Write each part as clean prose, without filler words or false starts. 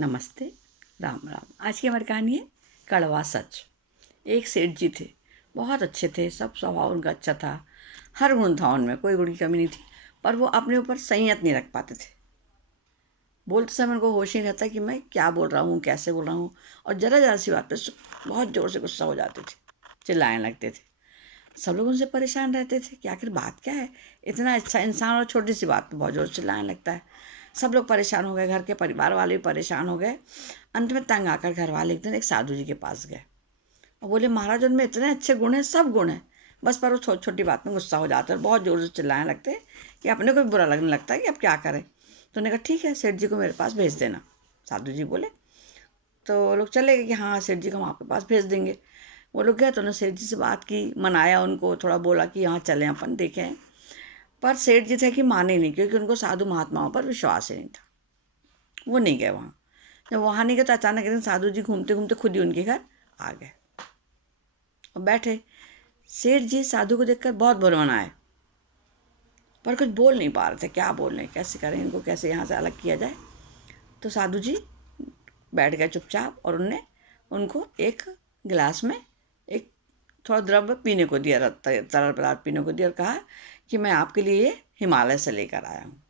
नमस्ते, राम राम। आज की हमारी कहानी है कड़वा सच। एक सेठ जी थे, बहुत अच्छे थे, सब स्वभाव उनका अच्छा था, हर गुण था उनमें, कोई गुण की कमी नहीं थी। पर वो अपने ऊपर संयत नहीं रख पाते थे। बोलते समय उनको होश ही नहीं रहता कि मैं क्या बोल रहा हूँ, कैसे बोल रहा हूँ। और ज़रा ज़रा सी बात पे बहुत ज़ोर से गुस्सा हो जाते थे, चिल्लाने लगते थे। सब लोग उनसे परेशान रहते थे कि आखिर बात क्या है, इतना अच्छा इंसान और छोटी सी बात पे बहुत जोर से चिल्लाने लगता है। सब लोग परेशान हो गए, घर के परिवार वाले भी परेशान हो गए। अंत में तंग आकर घर वाले एक दिन एक साधु जी के पास गए और बोले, महाराज उनमें इतने अच्छे गुण हैं, सब गुण हैं, बस पर वो छोटी छोटी बात में गुस्सा हो जाते हैं और बहुत ज़ोर से चिल्लाने लगते हैं कि अपने को भी बुरा लगने लगता है कि अब क्या करें। तो उन्होंने कहा ठीक है, सेठ जी को मेरे पास भेज देना। साधु जी बोले। तो वो लोग चले गए कि हाँ, सेठ जी को हम आपके पास भेज देंगे। वो लोग गए तो उन्होंने सेठ जी से बात की, मनाया उनको, थोड़ा बोला कि यहाँ चलें अपन देखें। पर सेठ जी थे कि माने नहीं, क्योंकि उनको साधु महात्माओं पर विश्वास ही नहीं था। वो नहीं गए वहाँ। जब वहाँ नहीं गए तो अचानक एक दिन साधु जी घूमते घूमते खुद ही उनके घर आ गए और बैठे। सेठ जी साधु को देखकर बहुत बुरमानाए, पर कुछ बोल नहीं पा रहे थे, क्या बोल कैसे करें इनको, कैसे यहाँ से अलग किया जाए। तो साधु जी बैठ गए चुपचाप और उनने उनको एक गिलास में एक थोड़ा द्रव्य पीने को दिया, तरल पदार्थ पीने को दिया और कहा कि मैं आपके लिए ये हिमालय से लेकर आया हूँ।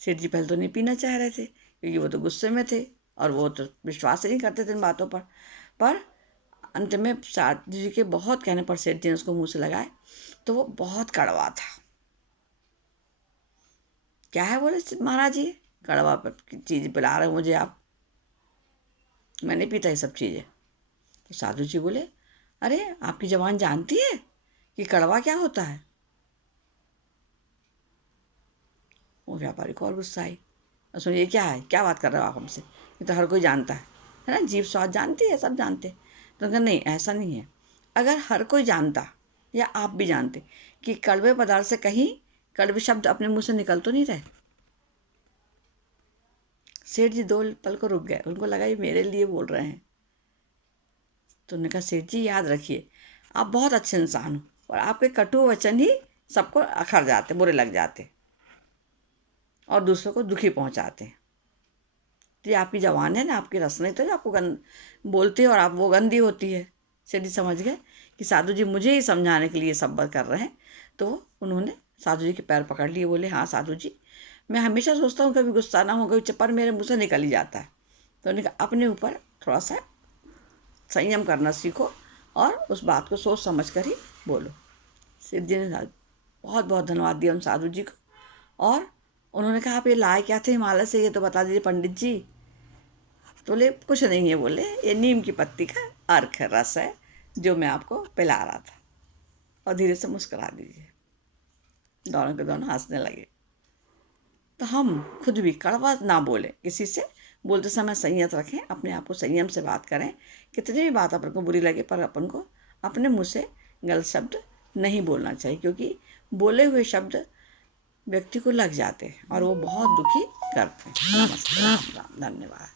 सेठ जी पहले तो नहीं पीना चाह रहे थे, क्योंकि वो तो गुस्से में थे और वो तो विश्वास ही नहीं करते थे इन बातों पर अंत में साधु जी के बहुत कहने पर सेठ जी ने उसको मुंह से लगाए तो वो बहुत कड़वा था। क्या है बोले महाराज जी, कड़वा चीज़ पिला रहे मुझे आप, मैं नहीं पीता ये सब चीज़ें। तो साधु जी बोले, अरे आपकी जवान जानती है कि कड़वा क्या होता है। वो व्यापारी को और गुस्सा आई और सुनिए, क्या है, क्या बात कर रहे हो आप हमसे, ये तो हर कोई जानता है ना, जीभ स्वाद जानती है, सब जानते। तो कहा नहीं, ऐसा नहीं है। अगर हर कोई जानता या आप भी जानते कि कड़वे पदार्थ से कहीं कड़वे शब्द अपने मुंह से निकल तो नहीं रहे। सेठ जी 2 पल को रुक गए, उनको लगा ये मेरे लिए बोल रहे हैं। तो उन्होंने कहा, सेठ जी याद रखिए, आप बहुत अच्छे इंसान हो और आपके कटु वचन ही सबको अखर जाते, बुरे लग जाते और दूसरों को दुखी पहुंचाते हैं। तो ये आपकी जवान है ना, आपकी रस नहीं तो जो आपको बोलती है और आप वो गंदी होती है। सेठ जी समझ गए कि साधु जी मुझे ही समझाने के लिए सब बात कर रहे हैं। तो उन्होंने साधु जी के पैर पकड़ लिए, बोले, हाँ साधु जी, मैं हमेशा सोचता हूँ कभी गुस्सा ना हो, कभी चप्पर मेरे मुँह से निकल ही जाता है। तो उन्होंने कहा, अपने ऊपर थोड़ा सा संयम करना सीखो और उस बात को सोच समझ कर ही बोलो। सेठ जी ने बहुत बहुत धन्यवाद दिया उन साधु जी को और उन्होंने कहा, आप ये लाए क्या थे हिमालय से, ये तो बता दीजिए पंडित जी। तो बोले, कुछ नहीं है, बोले ये नीम की पत्ती का अर्क है, रस है, जो मैं आपको पिला रहा था। और धीरे से मुस्कुरा दीजिए। दोनों के दोनों हंसने लगे। तो हम खुद भी कड़वा ना बोलें, किसी से बोलते समय संयत रखें, अपने आप को संयम से बात करें। कितनी भी बात अपन को बुरी लगे पर अपन को अपने मुंह से गलत शब्द नहीं बोलना चाहिए, क्योंकि बोले हुए शब्द व्यक्ति को लग जाते हैं और वो बहुत दुखी करते हैं। नमस्ते, राम राम, धन्यवाद।